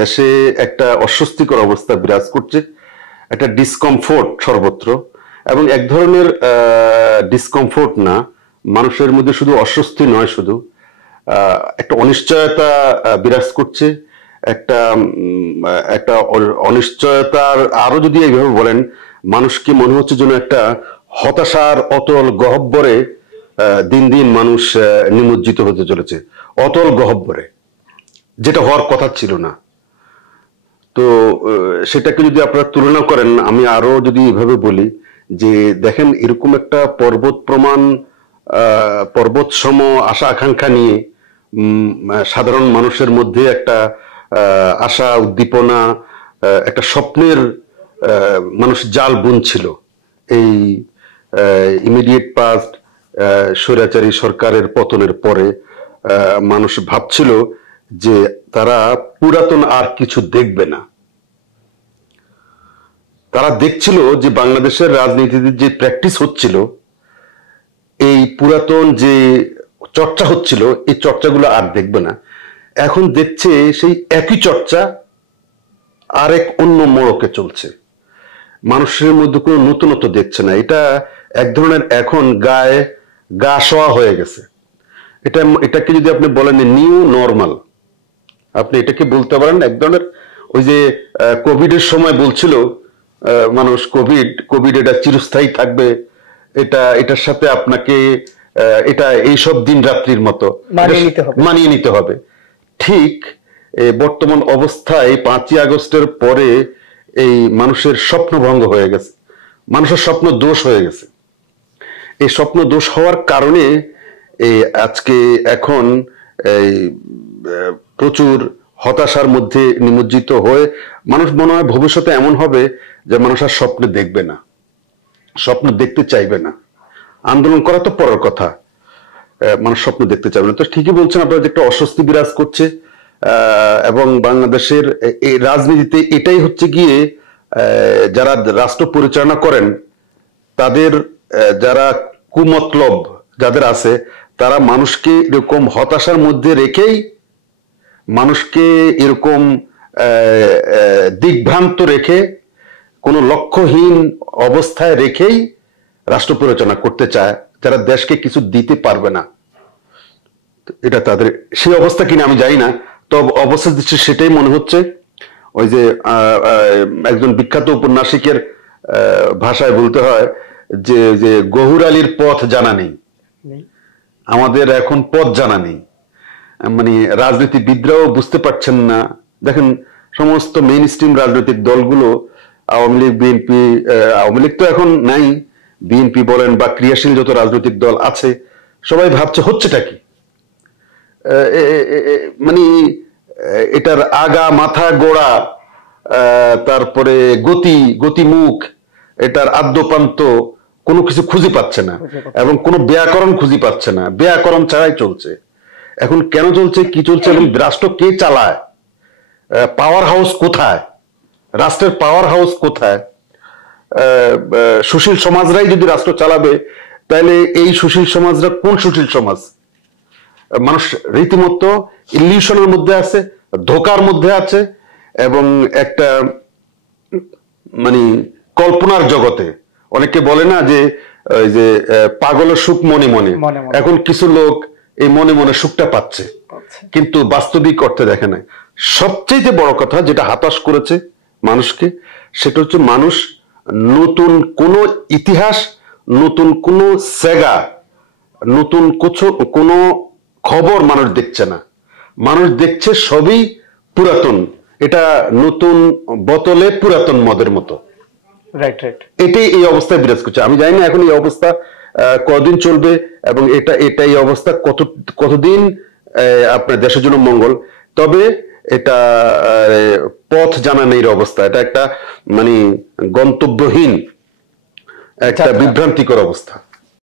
দেশে একটা অস্বস্তিকর অবস্থা বিরাজ করছে, একটা ডিসকমফোর্ট সর্বত্র, এবং এক ধরনের ডিসকমফোর্ট না, মানুষের মধ্যে শুধু অস্বস্তি নয়, শুধু একটা অনিশ্চয়তা বিরাজ করছে। একটা একটা অনিশ্চয়তার আরো যদি এইভাবে বলেন, মানুষকে মনে হচ্ছে যেন একটা হতাশার অতল গহ্বরে দিন দিন মানুষ নিমজ্জিত হতে চলেছে, অতল গহ্বরে, যেটা হওয়ার কথা ছিল না। তো সেটাকে যদি আপনারা তুলনা করেন, আমি আরো যদি এভাবে বলি যে দেখেন, এরকম একটা পর্বত সম আশা আকাঙ্ক্ষা নিয়ে সাধারণ মানুষের মধ্যে একটা আশা, উদ্দীপনা, একটা স্বপ্নের মানুষ জাল বুনছিল। এই ইমিডিয়েট পাস্ট স্বৈরাচারী সরকারের পতনের পরে মানুষ ভাবছিল যে তারা পুরাতন আর কিছু দেখবে না। তারা দেখছিল যে বাংলাদেশের রাজনীতিতে যে প্র্যাকটিস হচ্ছিল, এই পুরাতন যে চর্চা হচ্ছিল, এই চর্চাগুলো আর দেখবে না। এখন দেখছে সেই একই চর্চা আরেক অন্য মোড়কে চলছে, মানুষের মধ্যে কোনো নতুনত্ব দেখছে না। এটা এক ধরনের এখন গা শোয়া হয়ে গেছে। এটাকে যদি আপনি বলেন নিউ নর্মাল, আপনি এটাকে বলতে পারেন এক ধরনের, ওই যে কোভিডের সময় বলছিল মানুষ, কোভিড এটা চিরস্থায়ী থাকবে, এটার সাথে আপনাকে এটা এইসব দিন রাত্রির মতো মানিয়ে নিতে হবে। ঠিক বর্তমান অবস্থায় 5ই আগস্টের পরে এই মানুষের স্বপ্নভঙ্গ হয়ে গেছে, মানুষের স্বপ্ন দোষ হয়ে গেছে। এই স্বপ্ন দোষ হওয়ার কারণে আজকে এখন এই প্রচুর হতাশার মধ্যে নিমজ্জিত হয়ে মানুষ মনে হয় ভবিষ্যতে এমন হবে যে মানুষ আর স্বপ্ন দেখবে না, স্বপ্ন দেখতে চাইবে না। আন্দোলন করা তো পরের কথা, মানুষ স্বপ্ন দেখতে চাইবে না। তো ঠিকই বলছেন আপনারা যে একটা অস্বস্তি বিরাজ করছে, এবং বাংলাদেশের এই রাজনীতিতে এটাই হচ্ছে গিয়ে যারা রাষ্ট্র পরিচালনা করেন, তাদের যারা কুমতলব যাদের আছে, তারা মানুষকে এরকম হতাশার মধ্যে রেখেই, মানুষকে এরকম দিগ্ভ্রান্ত রেখে, কোনো লক্ষ্যহীন অবস্থায় রেখেই রাষ্ট্র পরিচালনা করতে চায়, যারা দেশকে কিছু দিতে পারবে না। এটা তাদের সেই অবস্থা কিনা আমি জানি না, তবে অবস্থা দিচ্ছে সেটাই মনে হচ্ছে। ওই যে একজন বিখ্যাত উপন্যাসিকের ভাষায় বলতে হয় যে গহুর আলীর পথ জানা নেই, আমাদের এখন পথ জানা নেই। মানে রাজনীতিবিদরাও বুঝতে পারছেন না। দেখেন, সমস্ত মেইন স্ট্রিম রাজনৈতিক দলগুলো, আওয়ামী লীগ, বিএনপি, আওয়ামী লীগ তো এখন নাই, বিএনপি বলেন বা ক্রিয়াশীল যত রাজনৈতিক দল আছে, সবাই ভাবছে হচ্ছেটা কি, মানে এটার আগা মাথা গোড়া, তারপরে গতিমুখ, এটার আদ্যপান্ত কোনো কিছু খুঁজে পাচ্ছে না, এবং কোনো ব্যাকরণ খুঁজে পাচ্ছে না, ব্যাকরণ ছাড়াই চলছে। এখন কেন চলছে, কি চলছে, এবং রাষ্ট্র কে চালায়, পাওয়ার হাউস কোথায়, রাষ্ট্রের পাওয়ার হাউস কোথায়? সুশীল সমাজরাই যদি রাষ্ট্র চালাবে, তাহলে এই সুশীল সমাজরা কোন সুশীল সমাজ? মানুষ রীতিমতো ইলিউশনের মধ্যে আছে, ধোকার মধ্যে আছে, এবং একটা মানে কল্পনার জগতে। অনেকে বলে না যে ওই যে পাগলের সুখ মনে মনে, এখন কিছু লোক এই মনে মনে সুখটা পাচ্ছে, কিন্তু বাস্তবিক অর্থে দেখে নাই। সবচেয়ে বড় কথা যেটা হতাশ করেছে মানুষকে, সেটা হচ্ছে মানুষ নতুন কোন ইতিহাস, নতুন কোন সেগা, নতুন কোন খবর মানুষ দেখছে না। মানুষ দেখছে সবই পুরাতন, এটা নতুন বোতলে পুরাতন মদের মতো। এটাই এই অবস্থায় বিরাজ করছে। আমি জানি না এখন এই অবস্থা কতদিন চলবে, এবং এটা এই অবস্থা কতদিন আপনার দেশের জন্য মঙ্গল। তবে এটা পথ জানা নেই অবস্থা, এটা একটা মানে গন্তব্যহীন একটা বিভ্রান্তিকর অবস্থা।